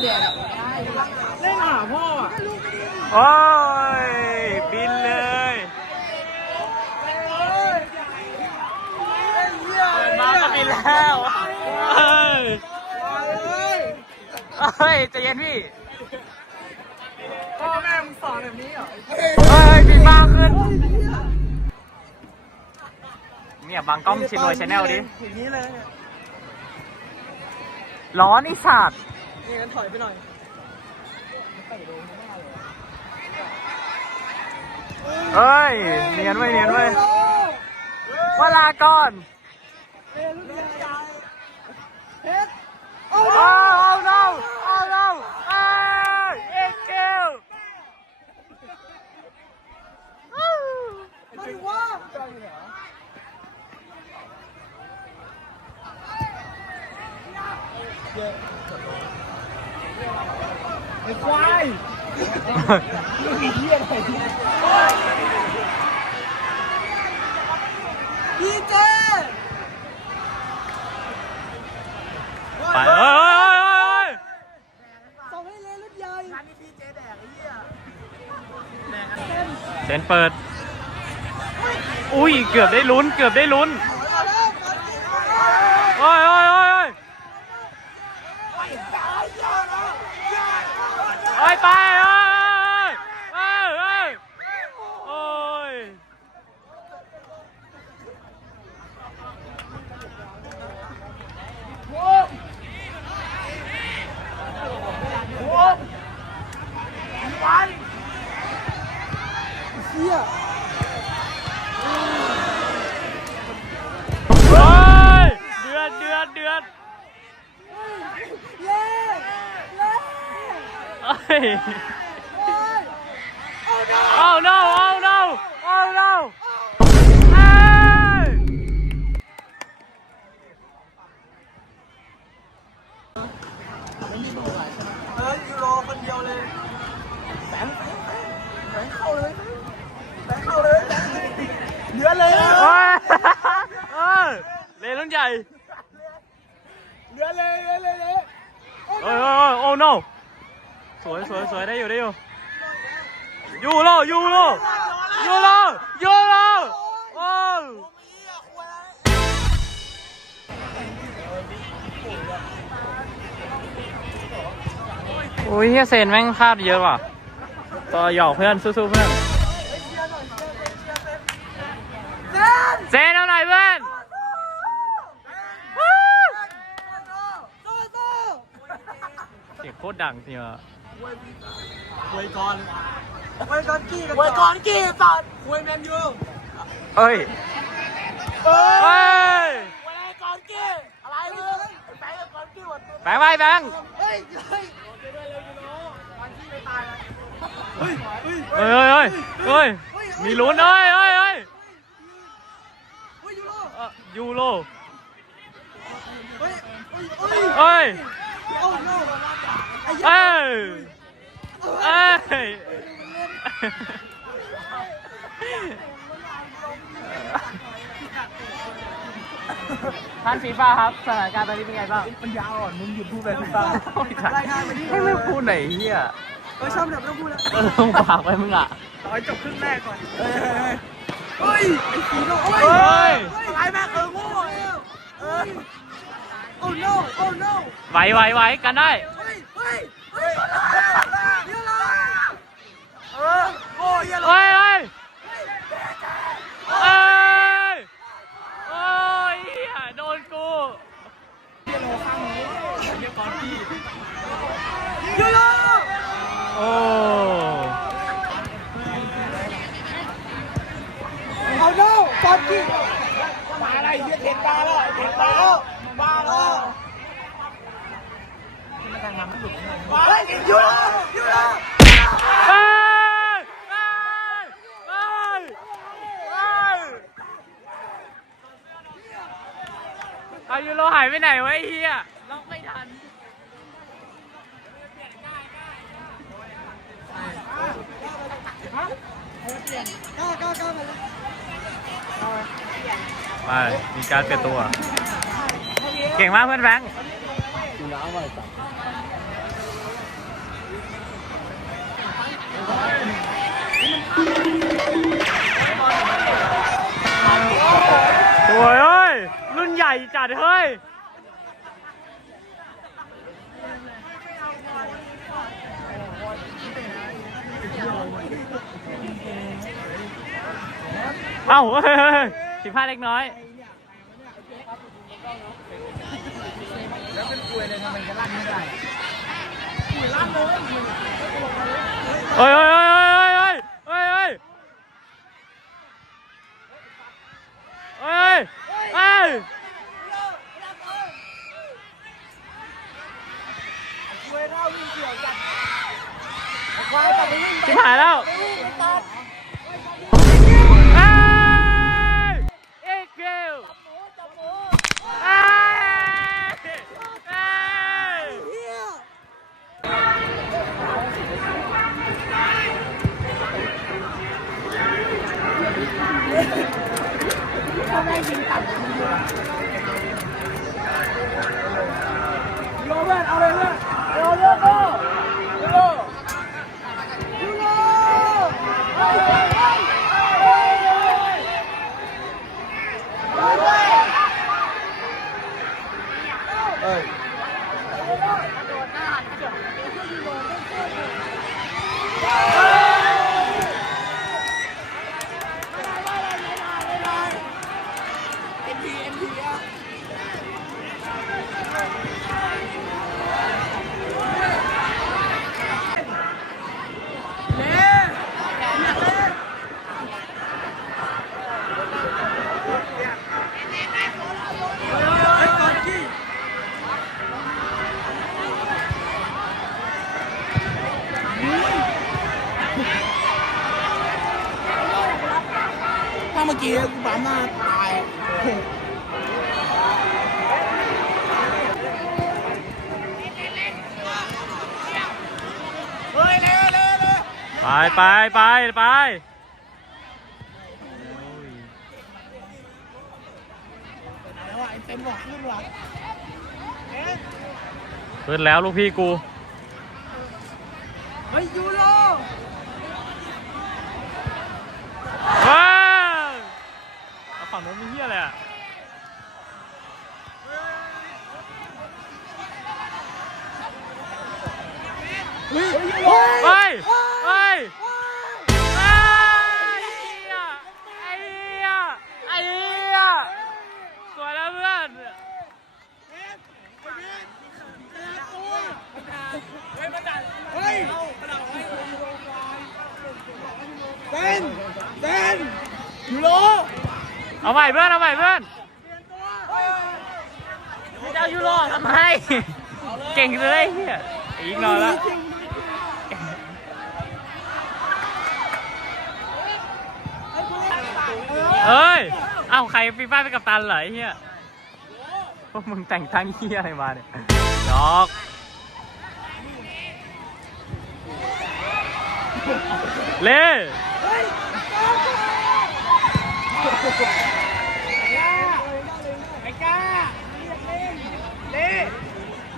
เล่นหาพ่ออ่โอ้ย บินเลยมาก็บินแล้วเฮ้ยเฮ้ใจเย็นพี่ พ่อแม่มึงสอนแบบนี้เหรอ เฮ้ยบินมากขึ้น เนี่ยบางกล้องชินรวยชาแนลดิอย่างนี้เลยเนี่ยร้อนไอีสัตว์นี่งั้นถอยไปหน่อยเอ้ยเนียนไว้ยเนียนไว้ยเวลาก่อนเล่นลูกใหญ่เฮ็ดโอ้ oh no oh no เอ้ยเอ็กเกล ไม่ว่า ไอ้ควายลูกเหี้ยอะไรเนี่ยพี่เจไปเอ้ยส่งให้เลนรุ่นใหญ่งานนี้พี่เจแดกไอ้เหี้ยเซนเปิด อุ้ย เกือบได้ลุ้น เกือบได้ลุ้นโอ้ยโอ้ย โอ้ เลนรุ่นใหญ่เดือเลยเดือเลยเลยเอ้ยเอ้ยเอ้ยโอ้ no สวยสวยสวยได้อยู่ได้อยู่ยูโรยูโรยูโรยูโรโอ้โอ้ยเฮียเซนแม่งพลาดเยอะว่ะต่อหยอกเพื่อนสู้ๆเพื่อน เซนเอาหน่อยเพื่อน เสียงโคตรดังทีว่ะควยกอนควยกอนกี้กันควยกอนกี้สัตว์ควยแมนยูเอ้ยเฮ้ยเฮ้ยควยกอนกี้อะไรมึงแบงค์กอนกี้หมดแบงค์ไปแบงค์เฮ้ยเฮ้ยกอนกี้ไม่ตายนะเฮ้ยเฮ้ยเฮ้ยเฮ้ยเฮ้ยมีลุ้นเฮ้ยเฮ้ยเฮ้ยเฮ้ยยูโรเอ่อยูโรเฮ้ยเฮ้ยเฮ้ย เฮ้ยโอ้โนไอ้เอ้ยเอ้ยท่านฟีฟ่าครับสถานการณ์ตอนนี้เป็นไงบ้างปัญญาอ่อนมึงหยุดพูดแบบนี้บ้างรายงานมาที่ให้ไม่พูดไหนเฮียเออชอบแบบไม่ต้องพูดแล้วเออต้องปากไว้มึงอะต่อยจบครึ่งแรกก่อนเฮ้ยเฮ้ยไอ้ฟีโน่เฮ้เฮ้ยยอะไรแม่งเออโง่เออโอ้ no โอ้ no ไหวไหวไหวกันได้ เฮ้ยเยอะเลยเออโอ้ยอะเลยเฮ้ยเฮ้ยเอ้ยโอ้ยเฮียโดนกูเยอะเลยโอ้เอา no กอนกี้มาอะไรเฮียเทนตาแล้วเทนตาแล้วบ้าแล้ว เอายูโรหายไปไหนวะไอ้เฮียล็อกไม่ทันมาเลยไปมีการเปลี่ยนตัว เก่งมากเพื่อนแบงค์ โอ้ยเอ้ย รุ่นใหญ่จัดเฮ้ย เอ้าเฮ้ยผิดพลาดเล็กน้อย แล้วเป็นกลวยเลยทำไมจะลั่นไม่ได้ เฮ้ยเฮ้ยเฮ้ยเฮ้ยเฮ้ยเฮ้ยเฮ้ยเฮ้ยเฮ้ย กลวยเท่าวิ่งเกี่ยวกันควายตัด ไปชิบหายแล้วตัดเอ้ยเอ็กเกล จับหมู เอ้ยเอ้ย เฮีย โยเพื่อนเอาเลยเพื่อนโยโยโยโยโยเฮ้ยเฮ้ยเฮ้ยเฮ้ยเฮ้ยเฮ้ยเอ็นพีเอ็นพีอะ ถ้าเมื่อ กี้กูปั๊มหน้าตายไปไปไปไปเต็มหลอดขึ้นหลอ๊ะขึ้นแล้วลูกพี่กู นเต้นยูโรเอาใหม่เพื่อนเอาใหม่เพื่อนเจะเอายูโรทำไม เก่งเลยไอ้เฮียอีกหน่อยละเอ้ย เอ้าใครฟีฟ่าเป็นกัปตันเหรอเฮียพวกมึงแต่งตั้งเฮียอะไรมาเนี่ยดอกเล่ ไอ้ก้าเล่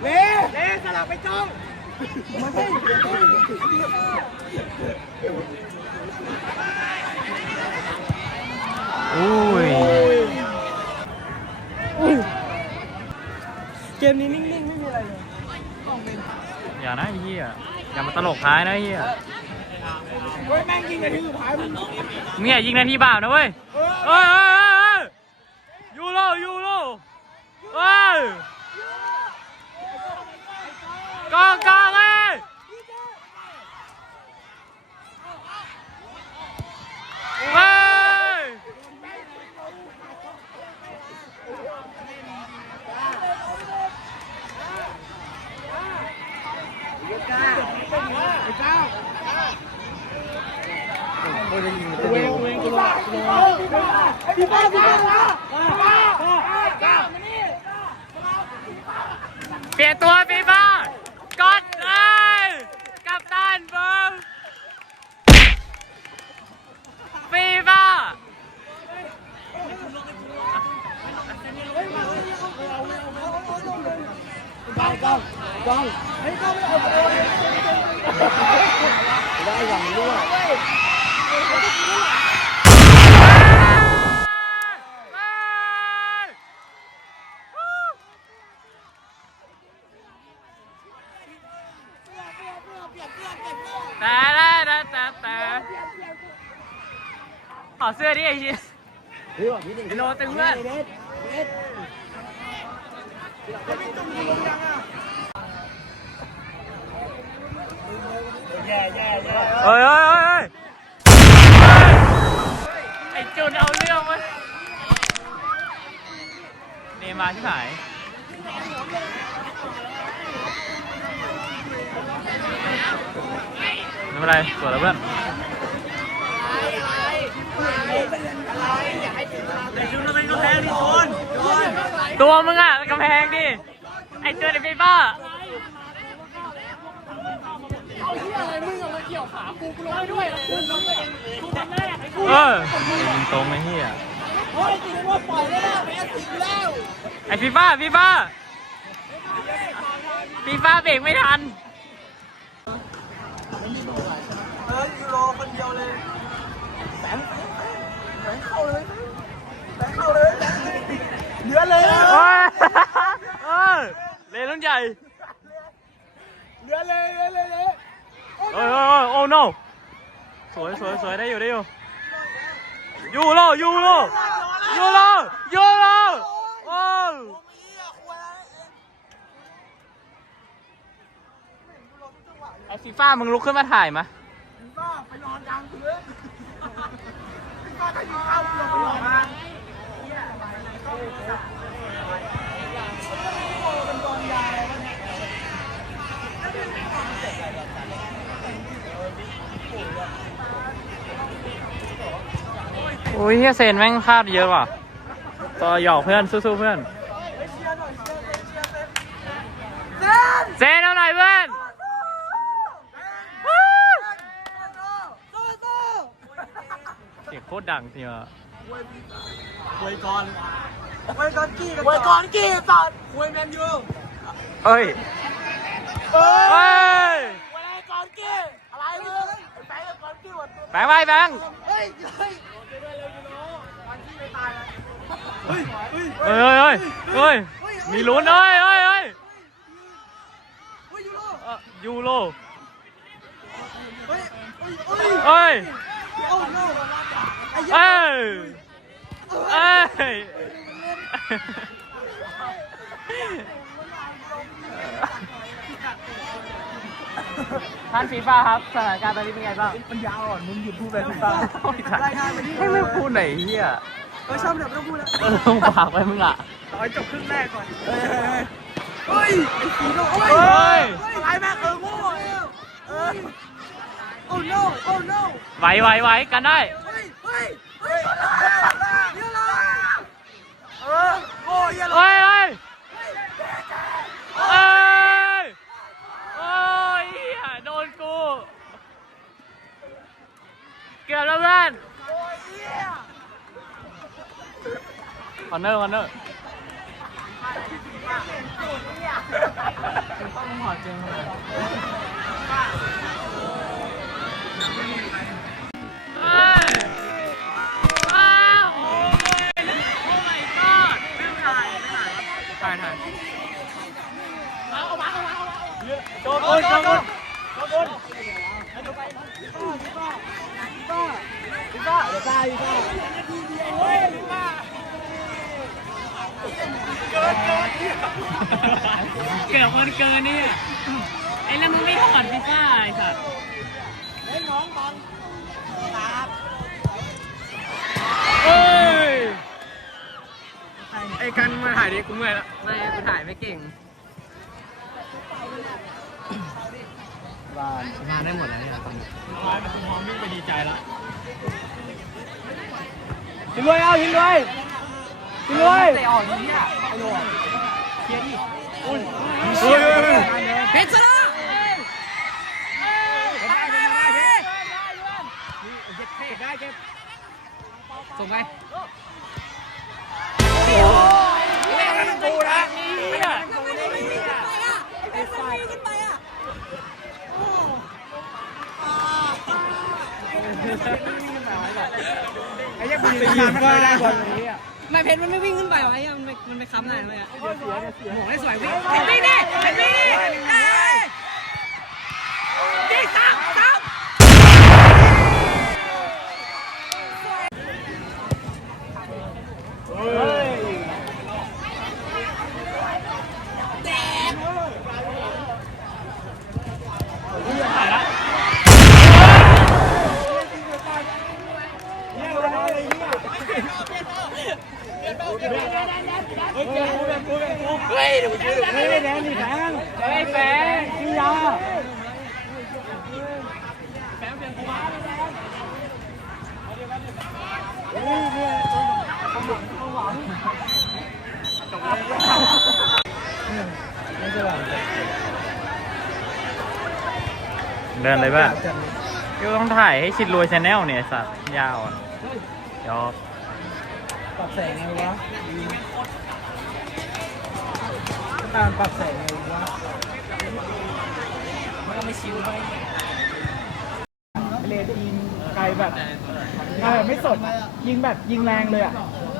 เล่เล่สลับไปจ้องมาสิอุ้ยเกมนี้นิ่งๆ ไม่มีอะไรเลยอย่านะไอ้เฮียอย่ามาตลกท้ายนะไอ้เฮีย เฮ้ยแม่งยิงกันที่สุดท้ายมึงมึงอย่ายิงนาทีบ่าวนะเว้ยเออเอ้ยเอ้ยเอ้ยยูโรยูโรเอ้ยกองกองเอ้ย เปลี่ยนตัวพี่ากดเลยกับตันเบิร์มพี่ป้าไปกองกองไอ้กองไม่เอาไปได้อย่างนี้ด้วย แต่แต่แต่แต่ขอเสื้อดิไอ้ชิสเฮ้ยว่ะพี่หนึ่งไอ้โนตึงเพื่อนเด็ดเด็ดแย่แย่แย่เฮ้ยเฮ้ยเฮ้ยเฮ้ยไอ้จุนเอาเรื่องไว้ยเนย์มาที่ไหน ไม่เป็นไรสวยแล้วเพื่อนตัวมึงอะกำแพงดิ ไอ้ตัวไอ้ปีบ้าเออมึงตรงไอ้เหี้ยเฮ้ยจริงว่าปล่อยแล้วแพ้สิงแล้วไอ้ฟีฟ้าฟีฟ้าฟีฟ้าเบรกไม่ทัน เออยูโร คนเดียวเลยแสงแสงเข้าเลยแสงเข้าเลยแสงเดือดเลยโอ้ยเออเลนรุ่นใหญ่เดือเลยเดือเลยเลยโอ้ยโอ้ยโอ้โอ้ no สวยสวยสวยได้อยู่ได้อยู่ยูโรยูโรยูโรยูโรโอ้ยไอ้ฟีฟ้ามึงลุกขึ้นมาถ่ายมาบ้าไปน อนกลางพื้นบ้าไปกินข้าวเปลือกไปนอนมาอุ้ยเฮียเซนแม่งพลาดเยอะว่ะต่อหยอกเพื่อนสู้ๆเพื่อน เซนเอาหน่อยเพื่อน เสียงโคตรดังทีว่ะเวยกอนเวยกอนกี้เวยกอนกี้สัตว์เวยแมนยูเอ้ยเฮ้เฮ้ยเวยกอนกี้อะไรมึงแบงก์กอนกี้หมดแบงค์ไปแบงค์เฮ้ยเฮ้ยเฮ้ยเฮ้ยเฮ้ยเฮ้ยเฮ้ยเฮ้ยมีลุ้นเฮ้ยเฮ้ยเฮ้ยเฮ้ยยูโรเอ่อยูโรเฮ้ยเฮ้ย เฮ้ยเฮ้ยโอ้โนไอ้เอ้ยเอ้ยท่านฟีฟ่าครับสถานการณ์ตอนนี้เป็นไงบ้างมันยาวอะมึงหยุดพูดไปพี่ป้ารายงานไปที่ให้ไม่พูดไหนเฮียเออชอบเนี่ยไม่ต้องพูดแล้วเออฝากไปมึงอะต่อยจบครึ่งแรกก่อนเฮ้ยเฮ้ยไอ้สีโนโอ้เฮ้ยอะไรแม่เออโง่เออ โอ้ no โอ้ no ไหวไหวไหวกันได้ เฮ้ยเฮ้ยเฮ้ยเยอะเลยเออโอ้เยอะเลเฮ้ยเฮ้ยเฮ้ยโอ้ยเหี้ยโดนกู เกือบแล้วเพื่อนโอ้ยเหี้ยคอนเนอร์คอนเนอร์ต้องหอดเลยอ้ ถ่ายถ่ายถ่ายเอาเอามาเอามาเอามาโจนโจนโจนโจนพี่ป้าเดี๋ยวตายพี่ป้าเฮ้ยพี่ป้าเกือบมันเกินเนี่ยไอ้แล้วมึงไม่ถอดพิซซ่าไอ้สัตว์เล่นน้องบอลครับ เอ้ย ไอ้กันมาถ่ายดิกูเมื่อยแล้วไม่กูถ่ายไม่เก่งบ้านงานได้หมดแล้วเนี่ยตอนนี้มาเป็นพร้อมวิ่งไปดีใจแล้วยิงด้วยเอายิงด้วยยิงด้วยเตะออกนี่อะไอ้โน่เคลียร์ดิเฮ้ยเพชรชนะได้เก็บส่งไป กูนะทำไมไม่มีกันไปอะไอ้คนมีกันไปอะไอ้ยังบุรีรัมย์มันไม่ได้บอลนี้อะไม่เพชรมันไม่วิ่งขึ้นไปหรอไอ้ยังมันไปมันไปค้ำอะไรเลยอะหัวให้สวยวิ่งเป็นวิ่งดิเป็นวิ่งดิ ต้องถ่ายให้ชิดรวยชาแนลเนี่ยสัตว์ยาวอะยอมปรับแสงไงวะตามปรับแสงไงวะมันก็ไม่ชิวไปเลนยิงไกลแบบไกลแบบไม่สดอะยิงแบบยิงแรงเลยอะ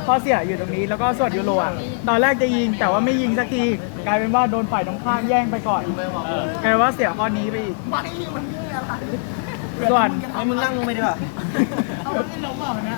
ข้อเสียอยู่ตรงนี้แล้วก็สวนยูโรอะตอนแรกจะยิงแต่ว่าไม่ยิงสักทีกลายเป็นว่าโดนฝ่ายตรงข้ามแย่งไปก่อนกลายว่าเสียข้อนี้ไปอีก ส่วนมึงนั่งลงไปดีกว่า เอาไม่ล้มเปล่านะ